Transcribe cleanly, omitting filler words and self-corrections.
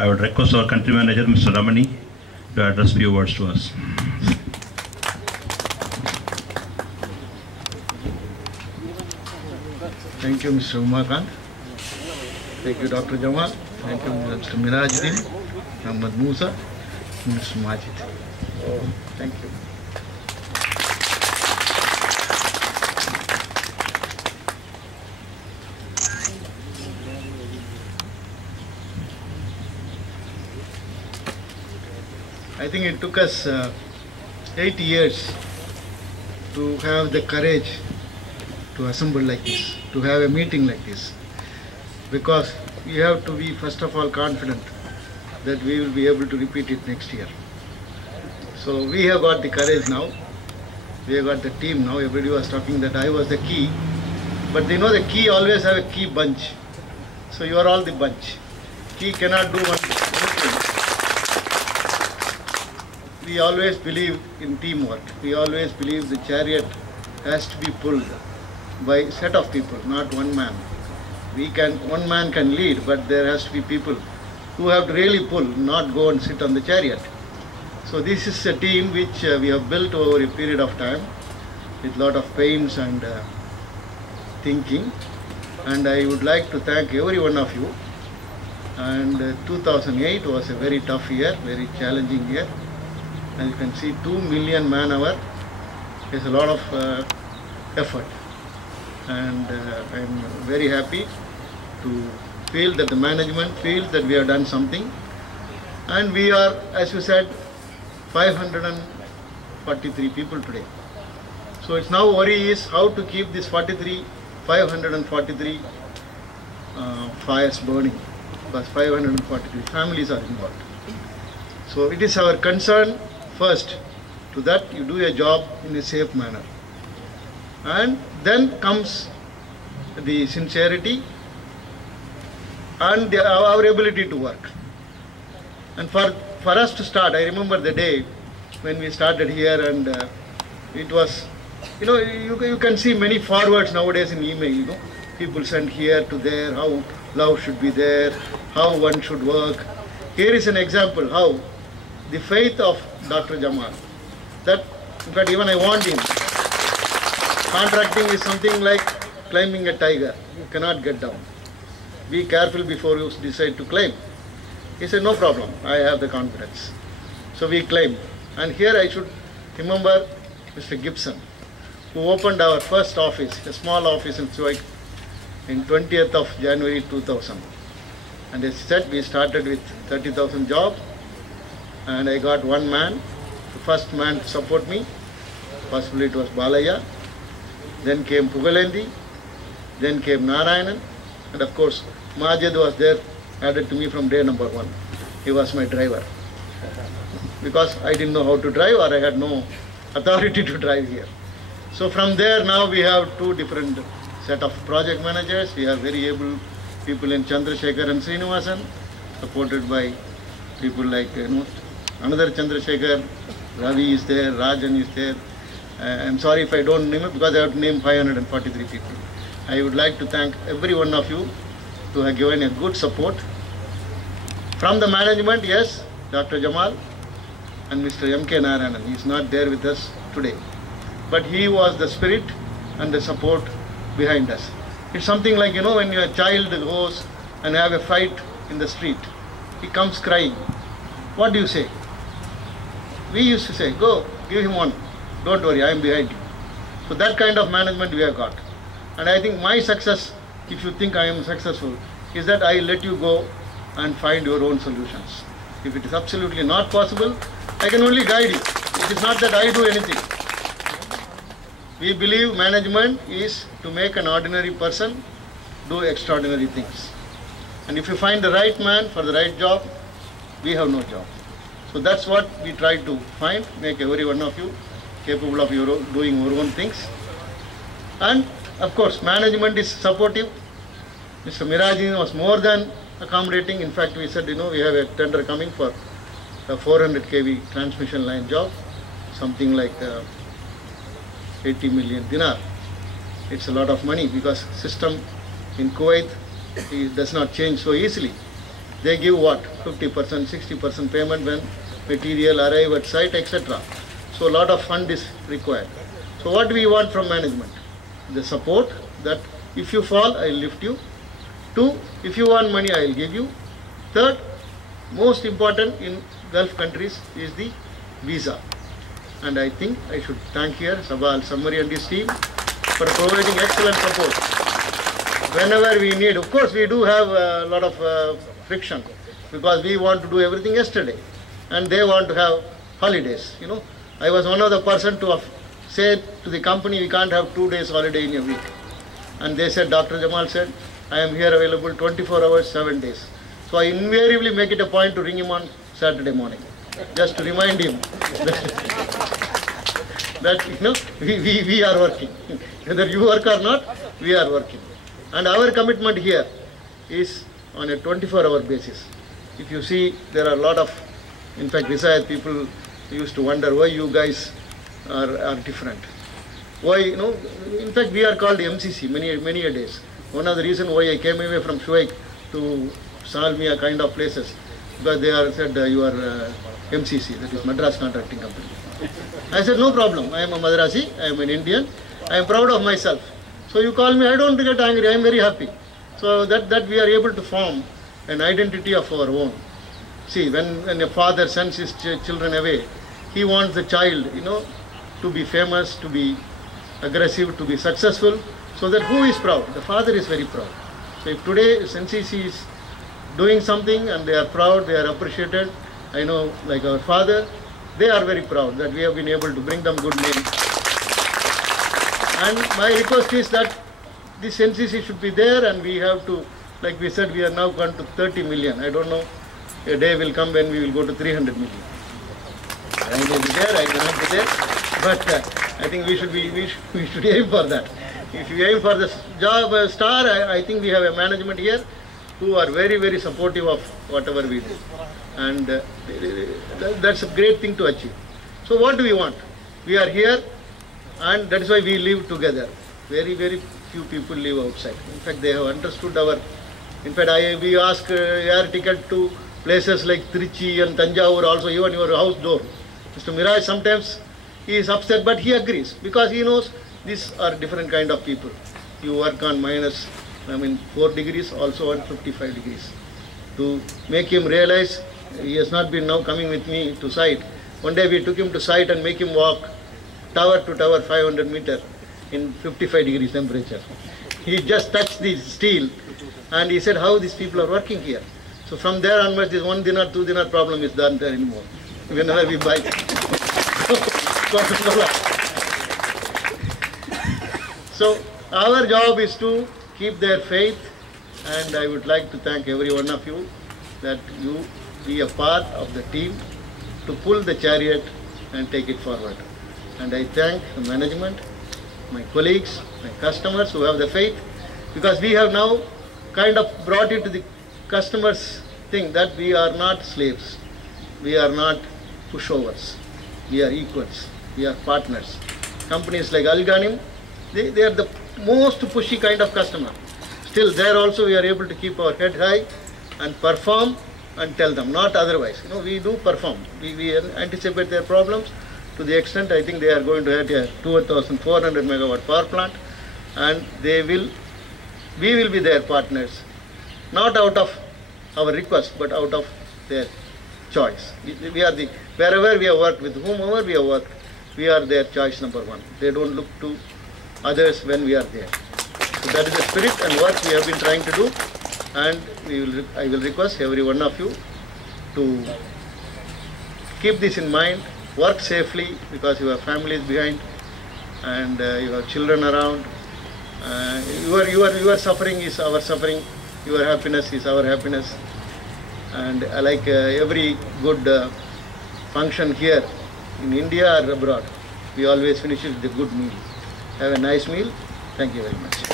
I would request our country manager, Mr. Ramani, to address few words to us. Thank you, Mr. Umakant. Thank you, Dr. Jamal. Thank you, Mr. Mirajuddin, Muhammad Musa, Mr. Majid. Thank you. I think it took us 8 years to have the courage to assemble like this, to have a meeting like this, because we have to be first of all confident that we will be able to repeat it next year. So we have got the courage now, we have got the team now. Everybody was talking that I was the key, but they know the key always have a key bunch. So you are all the bunch. Key cannot do one thing. We always believe in teamwork. We always believe the chariot has to be pulled by a set of people, not one man. One man can lead, but there has to be people who have to really pull, not go and sit on the chariot. So this is a team which we have built over a period of time with a lot of pains and thinking. And I would like to thank every one of you. And 2008 was a very tough year, very challenging year. As you can see, 2 million man-hour is a lot of effort. And I'm very happy to feel that the management feels that we have done something. And we are, as you said, 543 people today. So it's now worry is how to keep this 543 fires burning, because 543 families are involved. So it is our concern first to that you do your job in a safe manner. And then comes the sincerity and our ability to work. And for us to start, I remember the day when we started here, and it was, you can see many forwards nowadays in email, people send here to there, how love should be there, how one should work. Here is an example how the faith of Dr. Jamal, that in fact even I warned him, contracting is something like climbing a tiger, you cannot get down. Be careful before you decide to climb. He said, no problem, I have the confidence. So we climbed. And here I should remember Mr. Gibson, who opened our first office, a small office in Zurich, in 20th of January 2000. And as I said, we started with 30,000 jobs, and I got one man, the first man to support me, possibly it was Balaya, then came Pugalendi, then came Narayanan, and of course Majid was there, added to me from day number 1. He was my driver, because I didn't know how to drive, or I had no authority to drive here. So from there now we have 2 different set of project managers. We have very able people in Chandrasekhar and Srinivasan, supported by people like another Chandrasekhar, Ravi is there, Rajan is there. I'm sorry if I don't name it, because I have to name 543 people. I would like to thank every one of you who have given a good support. From the management, yes, Dr. Jamal and Mr. M.K. Narayanan. He is not there with us today, but he was the spirit and the support behind us. It's something like, when your child goes and have a fight in the street, he comes crying. What do you say? We used to say, go, give him one. Don't worry, I am behind you. So that kind of management we have got. And I think my success, if you think I am successful, is that I let you go and find your own solutions. If it is absolutely not possible, I can only guide you. It is not that I do anything. We believe management is to make an ordinary person do extraordinary things. And if you find the right man for the right job, we have no job. So that's what we try to find, make every one of you capable of doing your own things. And of course, management is supportive. Mr. Mirajuddin was more than accommodating. In fact, we said, we have a tender coming for a 400 kV transmission line job, something like 80 million dinar. It's a lot of money, because system in Kuwait does not change so easily. they give what? 50%, 60% payment when material arrive at site, etc. So a lot of fund is required. So what do we want from management? The support that if you fall, I will lift you. 2, if you want money, I will give you. 3rd, most important in Gulf countries is the visa. And I think I should thank here Sabah Al-Samari and his team for providing excellent support. Whenever we need, of course we do have a lot of friction because we want to do everything yesterday and they want to have holidays. You know, I was one of the person to say to the company we can't have 2 days holiday in a week. And they said, Dr. Jamal said, I am here available 24 hours, 7 days. So I invariably make it a point to ring him on Saturday morning, just to remind him that you know we are working. Whether you work or not, we are working. And our commitment here is on a 24-hour basis. If you see, there are a lot of, in fact, retired people used to wonder why you guys are different. Why, you know, in fact, we are called MCC many a days. One of the reasons why I came away from Shuaik to Salmiya kind of places, because they are said you are MCC, that is Madras Contracting Company. I said no problem, I am a Madrasi, I am an Indian, I am proud of myself. So you call me, I don't get angry, I am very happy. So that we are able to form an identity of our own. See, when a father sends his children away, he wants the child, you know, to be famous, to be aggressive, to be successful, so that who is proud? The father is very proud. So if today NCC is doing something and they are proud, they are appreciated, I know like our father, they are very proud that we have been able to bring them good name. And my request is that this NCC should be there and we have to, like we said, we are now gone to 30 million. I don't know, a day will come when we will go to 300 million. I may be there, I may not be there, but I think we should aim for that. If you aim for the job star, I think we have a management here who are very supportive of whatever we do. And that's a great thing to achieve. So what do we want? We are here and that is why we live together. Very few people live outside. In fact, they have understood our, in fact, we ask air ticket to places like Trichy and Tanjavur also, even your house door. Mr. Miraj sometimes he is upset, but he agrees because he knows these are different kind of people. You work on minus, 4 degrees, also on 55 degrees. To make him realize, he has not been now coming with me to site. One day we took him to site and make him walk tower to tower 500 meters in 55 degrees temperature. He just touched the steel and he said how these people are working here. So from there onwards, this 1 dinar, 2 dinar problem is not there anymore. Whenever we buy. So our job is to keep their faith, and I would like to thank every one of you that you be a part of the team to pull the chariot and take it forward. And I thank the management, my colleagues, my customers who have the faith, because we have now kind of brought it to the customers' thing that we are not slaves, we are not pushovers, we are equals, we are partners. Companies like Al-Ghanim, they are the most pushy kind of customer. Still there also we are able to keep our head high and perform and tell them, not otherwise. You know, we do perform. We anticipate their problems to the extent I think they are going to have a 2,400 megawatt power plant, and we will be their partners, not out of our request, but out of their choice. We are wherever we have worked, with whomever we have worked, we are their choice number one. They don't look to others when we are there. So that is the spirit and work we have been trying to do, and I will request every one of you to keep this in mind, work safely because your family is behind and you have children around. Your suffering is our suffering, your happiness is our happiness, and like every good function here in India or abroad, we always finish it with a good meal. Have a nice meal. Thank you very much.